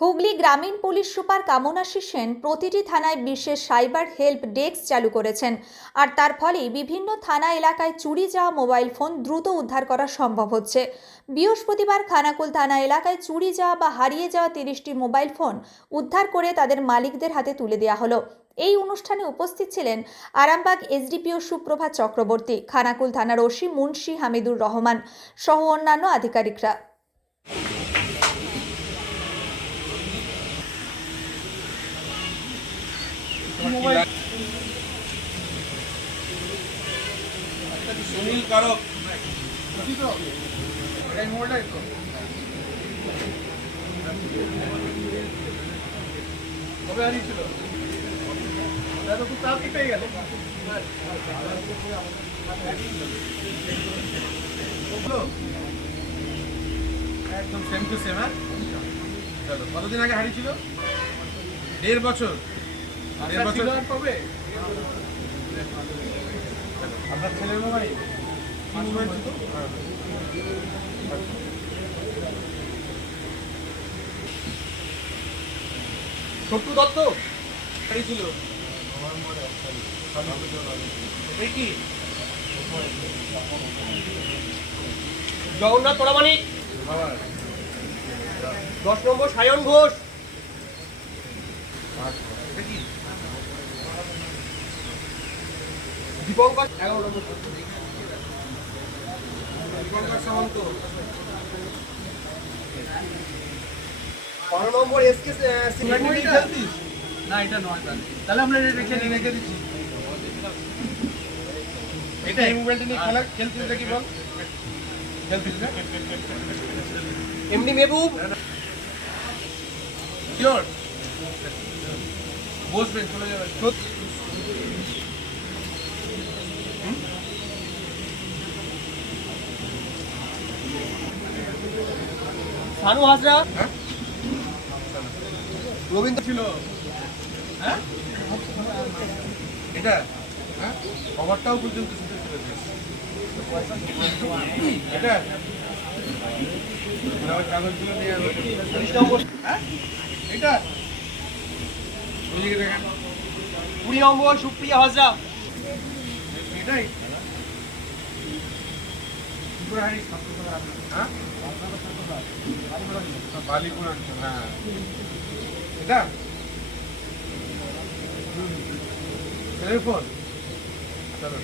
হুগলি গ্রামীণ police super Kamanashi Sen প্রতিটি থানায় বিশেষ সাইবার হেল্প ডেস্ক চালু করেছেন। আর তার ফলে বিভিন্ন থানা এলাকায় চুরি যাওয়া মোবাইল ফোন দ্রুত উদ্ধার করা সম্ভব হচ্ছে। বৃহস্পতিবার খানাকুল থানা এলাকায় চুরি যাওয়া বা হারিয়ে যাওয়া তিরিশটি মোবাইল ফোন উদ্ধার করে তাদের মালিকদের হাতে তুলে দেওয়া হলো। এই অনুষ্ঠানে উপস্থিত ছিলেন আরামবাগ এসডিপিও সুপ্রভাত চক্রবর্তী, খানাকুল থানার ওসি মুন্সি হামিদুর রহমান সহ অন্যান্য আধিকারিকরা। সুনীল কারক। কবে হারিয়েছিল? খুব তাড়াতাড়ি পেয়ে গেল একদম সেম টু সেম হ্যাঁ? চলো কতদিন আগে হারিয়েছিল? দেড় বছর। আপনার ছেলের মোবাইল? ছিল। ছোট্টু দত্ত? কি? জগন্নাথ পরামানিক দশ নম্বর সায়ন ঘোষ। দীপঙ্কর এগারো নম্বর দীপঙ্কর সামন্ত। বারো নম্বর এস কে না এটা নয় তাহলে। আমরা রেখে নিয়ে রেখে দিচ্ছি। এটা এই মোবাইলটা নিয়ে খেলা খেলতিস দেখি বল? খেলতিস না এমনি মেহবুব। শিওর বসবেন চলে যাবেন সত্যি শানু হাজরা? রবীন্দ্র ছিল। হ্যাঁ? এটা? হ্যাঁ? কভারটাও পর্যন্ত শুতে চলেছে এটা? কাগজগুলো নিয়ে হ্যাঁ? এটা? কুড়ি নম্বর সুপ্রিয়া হাজরা। এটাই? হ্যাঁ? বালিপুর অঞ্চল হ্যাঁ এটা? ছেলের চলো।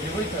দেবই তো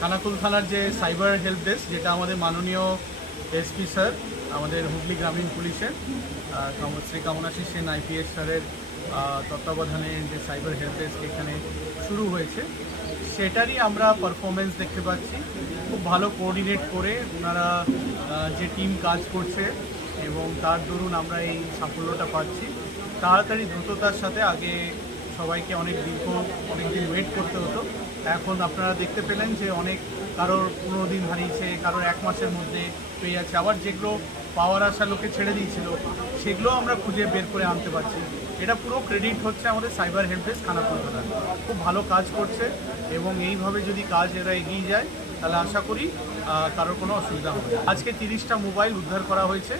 খানাকুল থানার যে সাইবার হেল্প ডেস্ক, যেটা আমাদের মাননীয় এসপি স্যার, আমাদের হুগলি গ্রামীণ পুলিশের শ্রী কামনাশী সেন আইপিএস স্যারের তত্ত্বাবধানে যে সাইবার হেল্প ডেস্ক এখানে শুরু হয়েছে, সেটারই আমরা পারফরমেন্স দেখতে পাচ্ছি। খুব ভালো কোঅর্ডিনেট করে ওনারা যে টিম কাজ করছে এবং তার দরুন আমরা এই সাফল্যটা পাচ্ছি। তাড়াতাড়ি দ্রুততার সাথে আগে সবাইকে অনেক দীর্ঘ অনেক দিন ওয়েট করতে হতো। এখন আপনারা দেখতে পেলেন যে অনেক কারোর পনেরো দিন হারিয়েছে, কারোর এক মাসের মধ্যে পেয়ে যাচ্ছে। আবার যেগুলো পাওয়ার আশা লোকে ছেড়ে দিয়েছিল সেগুলো আমরা খুঁজে বের করে আনতে পারছি। এটা পুরো ক্রেডিট হচ্ছে আমাদের সাইবার হেল্প ডেস্ক খানাপুর থানার খুব ভালো কাজ করছে এবং এইভাবে যদি কাজ এরা এগিয়ে যায়, তাহলে আশা করি কারোর কোনো অসুবিধা হবে। আজকে তিরিশটা মোবাইল উদ্ধার করা হয়েছে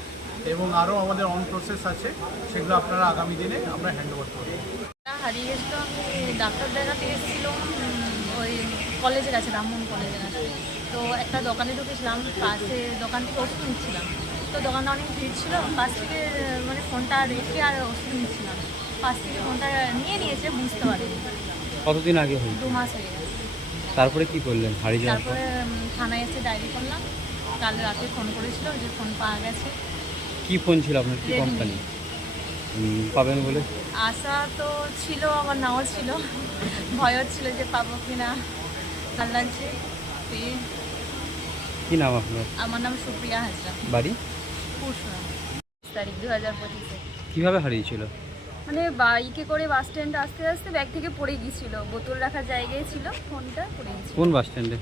এবং আরও আমাদের অন প্রসেস আছে, সেগুলো আপনারা আগামী দিনে আমরা হ্যান্ড ওভার করব হারিয়ে গেছিল আমি ডাক্তার দেখাতে এসেছিলাম ওই কলেজের কাছে ব্রাহ্মণ কলেজের কাছে। তো একটা দোকানে ঢুকেছিলাম পাশে দোকান থেকে ওষুধ নিচ্ছিলাম। তো দোকানটা অনেক ভিড় ছিল পাশ থেকে মানে ফোনটা রেখে আর ওষুধ নিচ্ছিলাম। পাশ থেকে ফোনটা নিয়ে নিয়েছে বুঝতে পারিনি। কতদিন আগে হয়েছে? দু মাস হয়ে গেছে। তারপরে কি করলেন? হারিয়ে যাওয়ার তারপরে থানায় এসে ডায়েরি করলাম। কাল রাতে ফোন করেছিল যে ফোন পাওয়া গেছে। কি ফোন ছিল আপনার? কি কোম্পানি পাবেন বলে? আশা তো ছিল আমার নাও ছিল। ভয়ও ছিল যে পাবো কি না ভালো লাগছে। পেয়ে কি নাম আপনার? আমার নাম সুপ্রিয়া হাজরা। বাড়ি? পুরসুরা। তারিখ দু হাজার পঁচিশে। কীভাবে হারিয়েছিল? মানে বাইকে করে বাস স্ট্যান্ড আসতে আসতে ব্যাগ থেকে পড়ে গিয়েছিল। বোতল রাখার জায়গায় ছিল ফোনটা পড়ে গিয়েছিল। কোন বাস স্ট্যান্ডে?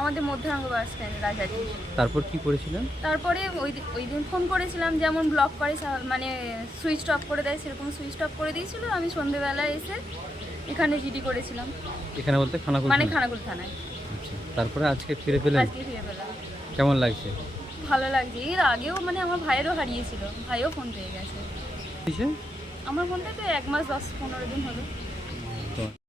আমাদের মধ্যাঙ্গ বাস স্ট্যান্ড রাজাটি তারপর কি করেছিলেন? তারপরে ওই ওই দিন ফোন করেছিলাম যেমন ব্লক করে মানে সুইচ অফ করে দেয় সেরকম সুইচ অফ করে দিয়েছিল। আমি সন্ধেবেলা এসে এখানে জিডি করেছিলাম। এখানে বলতে খানাকুল মানে। খানাকুল থানায়। আচ্ছা তারপরে আজকে ফিরে পেলেন? আজকে ফিরে পেলাম। কেমন লাগছে? ভালো লাগছে। এর আগেও মানে আমার ভাইয়েরও হারিয়েছিল। ভাইও ফোন পেয়ে গেছে? আমার ফোনটা তো এক মাস দশ পনেরো দিন হলো।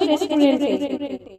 রেস্টুরেন্টে